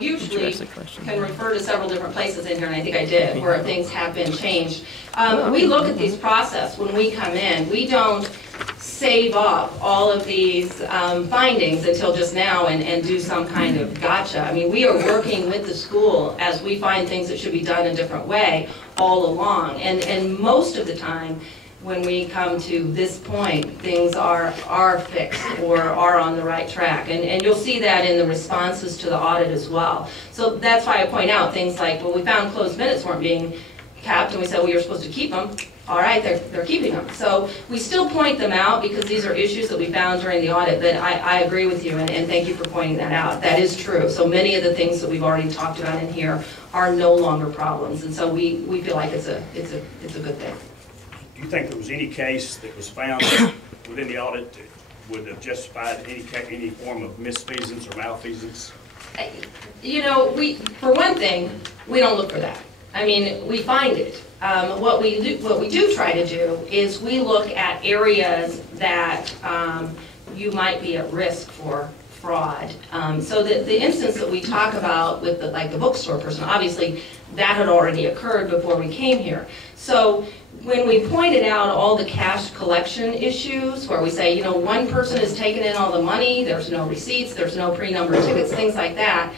Usually can refer to several different places in here, and I think I did, where things have been changed. We look at these process when we come in. We don't save up all of these findings until just now and do some kind of gotcha. I mean, we are working with the school as we find things that should be done a different way all along. And most of the time, when we come to this point, things are fixed or are on the right track. And you'll see that in the responses to the audit as well. So that's why I point out things like, well, we found closed minutes weren't being kept, and we said, well, you're supposed to keep them. All right, they're keeping them. So we still point them out because these are issues that we found during the audit, but I agree with you, and thank you for pointing that out. That is true. So many of the things that we've already talked about in here are no longer problems, and so we feel like it's a good thing. Do you think there was any case that was found within the audit that would have justified any form of misfeasance or malfeasance? You know, for one thing, we don't look for that. I mean, we find it. What we do try to do is we look at areas that you might be at risk for fraud. So the instance that we talk about with the bookstore person, obviously that had already occurred before we came here. So when we pointed out all the cash collection issues, where we say, you know, one person has taken in all the money, there's no receipts, there's no pre-numbered tickets, things like that.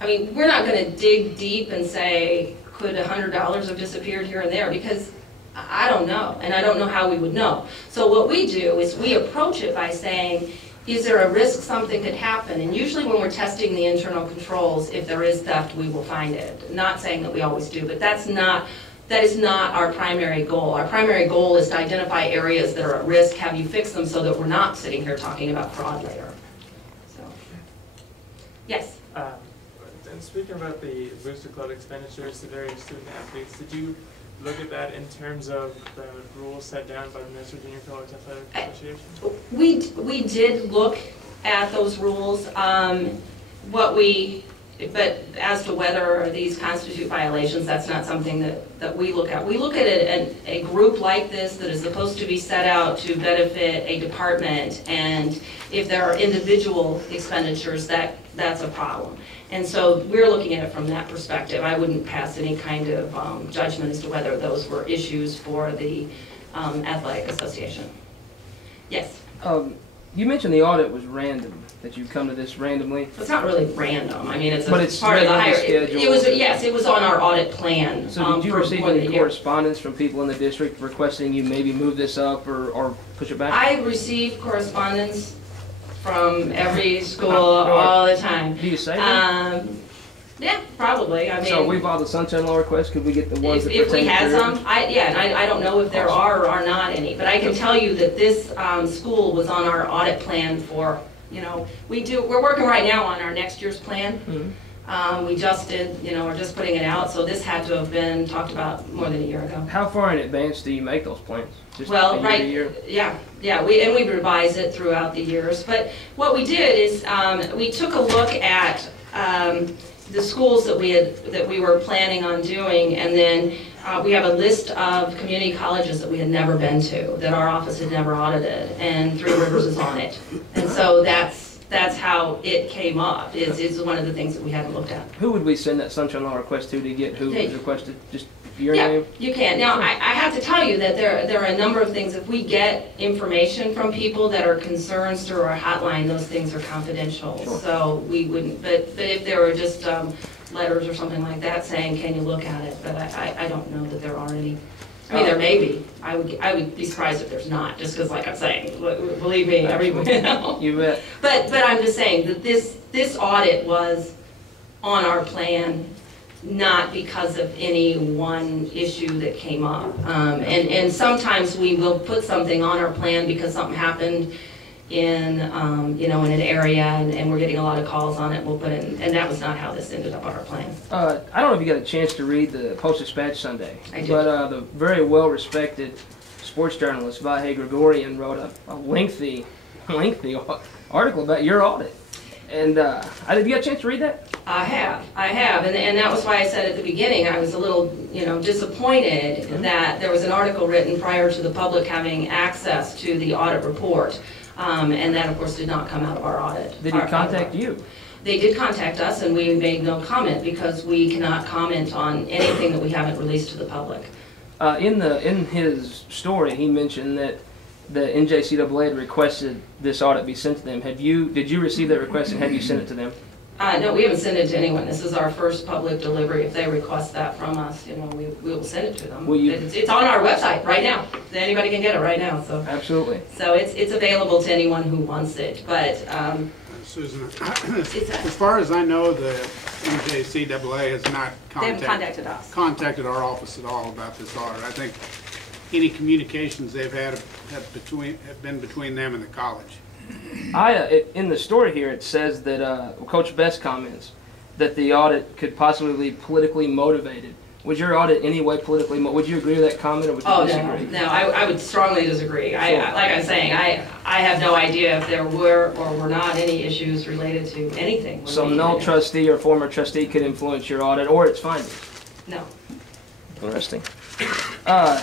I mean, we're not going to dig deep and say, could $100 have disappeared here and there? Because I don't know, and I don't know how we would know. So what we do is we approach it by saying, is there a risk something could happen? And usually when we're testing the internal controls, if there is theft, we will find it. Not saying that we always do, but that is not our primary goal. Our primary goal is to identify areas that are at risk, have you fix them so that we're not sitting here talking about fraud later. So, yes? And speaking about the Booster Club expenditures to various student athletes, did you look at that in terms of the rules set down by the Minnesota Junior College Athletic Association? We did look at those rules. But as to whether these constitute violations, that's not something that we look at. We look at it in a group like this that is supposed to be set out to benefit a department, and if there are individual expenditures, that's a problem. And so we're looking at it from that perspective. I wouldn't pass any kind of judgment as to whether those were issues for the Athletic Association. Yes? You mentioned the audit was random, that you come to this randomly. It's not really random. I mean, it's part of the higher schedule. Yes, it was on our audit plan. So did you receive any correspondence from people in the district requesting you maybe move this up or push it back? I received correspondence from every school all the time. Do you say that? Yeah, probably. I mean, so we filed a sunshine law request. Could we get the ones that if we had some? Yeah, I don't know if there are or are not any, but I can tell you that this school was on our audit plan for, you know, we're working right now on our next year's plan. Mm-hmm. We just did, you know, we're just putting it out, so this had to have been talked about more than a year ago. How far in advance do you make those plans? Just well, a year? Yeah, we revise it throughout the years. But what we did is we took a look at the schools that we were planning on doing, and then we have a list of community colleges that we had never been to, that our office had never audited, and Three Rivers is on it. And so that's how it came up. Is one of the things that we hadn't looked at. Who would we send that sunshine law request to get who was requested? Just your name? You can. Now, I have to tell you that there are a number of things. If we get information from people that are concerns through our hotline, those things are confidential. Sure. So we wouldn't. But if there were just letters or something like that saying, "Can you look at it?" But I don't know that there are any. I mean, there may be. I would be surprised if there's not, just because, like I'm saying, believe me, everyone. You know. You bet. But I'm just saying that this audit was on our plan, not because of any one issue that came up. And sometimes we will put something on our plan because something happened in you know, in an area, and we're getting a lot of calls on it. We'll put it in, and that was not how this ended up on our plan. I don't know if you got a chance to read the Post-Dispatch Sunday, I did. But the very well-respected sports journalist Vahe Gregorian wrote a lengthy article about your audit. And did you get a chance to read that? I have, and that was why I said at the beginning I was a little, you know, disappointed that there was an article written prior to the public having access to the audit report, and that of course did not come out of our audit. Did he contact you? They did contact us, and we made no comment because we cannot comment on anything that we haven't released to the public. In his story, he mentioned that the NJCAA had requested this audit be sent to them. Did you receive that request, and have you sent it to them? No, we haven't sent it to anyone. This is our first public delivery. If they request that from us, you know, we will send it to them. It's on our website right now. Anybody can get it right now. So Absolutely. So it's available to anyone who wants it. But Susan, as far as I know, the NJCAA has not they haven't contacted us. contacted our office at all about this audit. I think any communications they've had have been between them and the college. In the story here, it says that Coach Best comments that the audit could possibly be politically motivated. Was your audit in any way politically motivated? Would you agree with that comment, or would you disagree? No, I would strongly disagree. Like I'm saying, I have no idea if there were or were not any issues related to anything. So no trustee or former trustee could influence your audit or its findings? No. Interesting.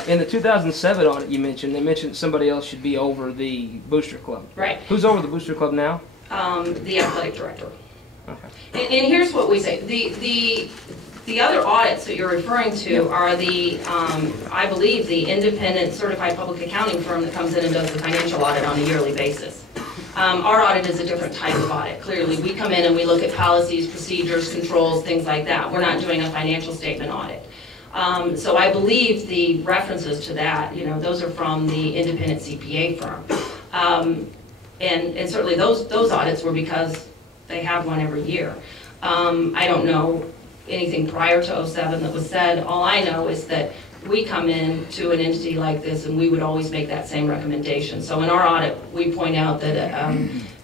In the 2007 audit you mentioned, they mentioned somebody else should be over the booster club. Right. Who's over the booster club now? The athletic director. Okay. And here's what we say. The other audits that you're referring to are I believe, the independent certified public accounting firm that comes in and does the financial audit on a yearly basis. Our audit is a different type of audit. Clearly, we come in and we look at policies, procedures, controls, things like that. We're not doing a financial statement audit. So I believe the references to that, you know, those are from the independent CPA firm. And certainly those audits were because they have one every year. I don't know anything prior to '07 that was said. All I know is that we come in to an entity like this and we would always make that same recommendation. So in our audit, we point out that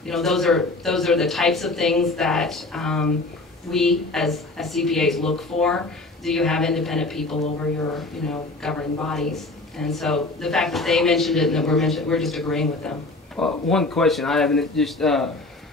you know, those are the types of things that we as CPAs look for. Do you have independent people over your, you know, governing bodies? And so the fact that they mentioned it and that we're just agreeing with them. Well, one question I have, and it just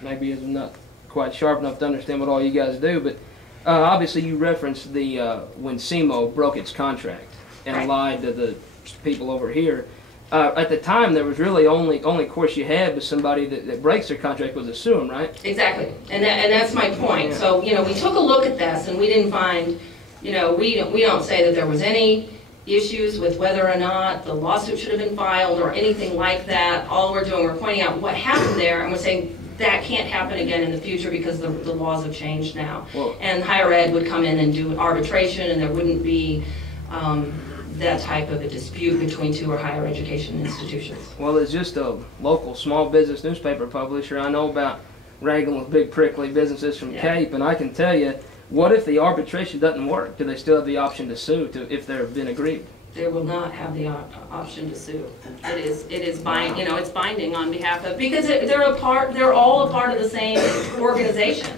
maybe is not quite sharp enough to understand what all you guys do, but obviously you referenced the when SEMO broke its contract and Right. lied to the people over here. At the time, there was really only course you had was somebody that breaks their contract was a sue them, right? Exactly, and that's my point. Yeah. So, you know, we took a look at this and we didn't find, you know, we don't say that there was any issues with whether or not the lawsuit should have been filed or anything like that. All we're doing, we're pointing out what happened there, and we're saying that can't happen again in the future because the laws have changed now. Well, And higher ed would come in and do arbitration, and there wouldn't be that type of a dispute between two or higher education institutions. well, as just a local small business newspaper publisher, I know about wrangling with big prickly businesses from Yeah. Cape, and I can tell you, what if the arbitration doesn't work? Do they still have the option to sue if they've been aggrieved? They will not have the option to sue. It is binding, you know, it's binding on behalf of, because they're all a part of the same organization,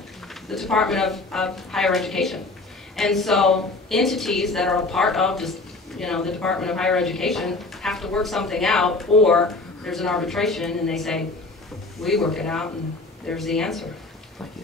the Department of Higher Education. And so entities that are a part of just, you know, the Department of Higher Education have to work something out, or there's an arbitration and they say, we work it out and there's the answer. Thank you.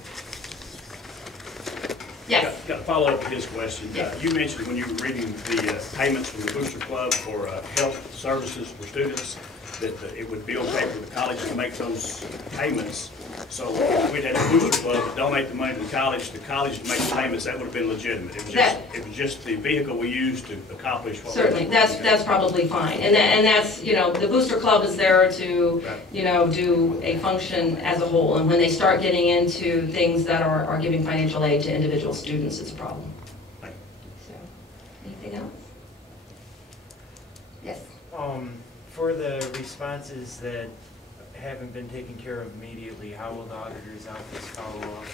Yes. Got to follow up with his question. Yes. You mentioned when you were reading the payments from the Booster Club for health services for students, that it would be okay for the college to make those payments. So if we'd had a Booster Club donate the money to the college to make the payments, that would have been legitimate. It was just the vehicle we used to accomplish what we Certainly, that's probably fine. And that's, you know, the Booster Club is there to, you know, do a function as a whole. And when they start getting into things that are giving financial aid to individual students, it's a problem. Thank So, anything else? Yes. For the responses that haven't been taken care of immediately, how will the auditor's office follow up?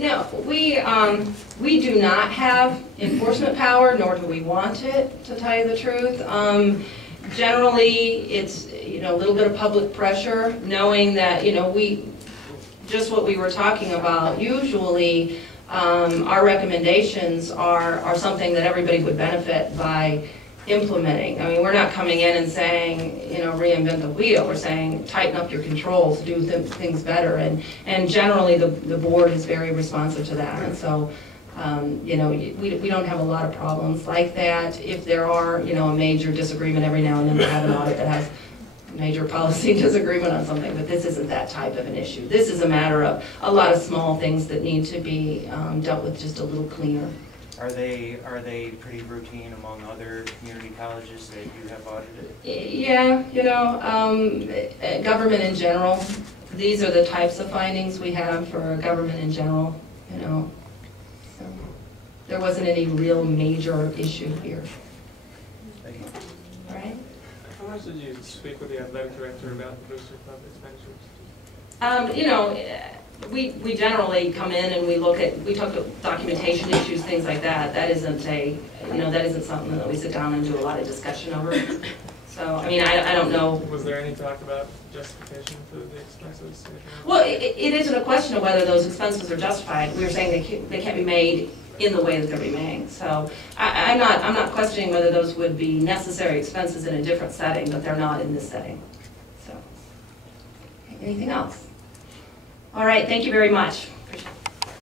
No, we do not have enforcement power, nor do we want it, to tell you the truth. Generally, it's, you know, a little bit of public pressure, knowing that, you know, just what we were talking about, usually our recommendations are something that everybody would benefit by implementing. I mean, we're not coming in and saying, you know, reinvent the wheel. We're saying tighten up your controls, do things better, and generally the board is very responsive to that. And so, you know, we don't have a lot of problems like that. If there are, you know, a major disagreement every now and then, we have an audit that has, you major policy disagreement on something, but this isn't that type of an issue. This is a matter of a lot of small things that need to be dealt with just a little cleaner. Are they pretty routine among other community colleges that you have audited? Yeah, you know, government in general, these are the types of findings we have for government in general, you know. So there wasn't any real major issue here. Thank you. All right? How much did you speak with the athletic director about the Booster Club expenditures? You know, we generally come in and we talk about documentation issues, things like that. That isn't that isn't something that we sit down and do a lot of discussion over. So, I mean, I don't know. Was there any talk about justification for the expenses? Well, it isn't a question of whether those expenses are justified. We're saying they can't be made in the way that they're being made. So I'm not questioning whether those would be necessary expenses in a different setting, but they're not in this setting. So, anything else? All right, thank you very much.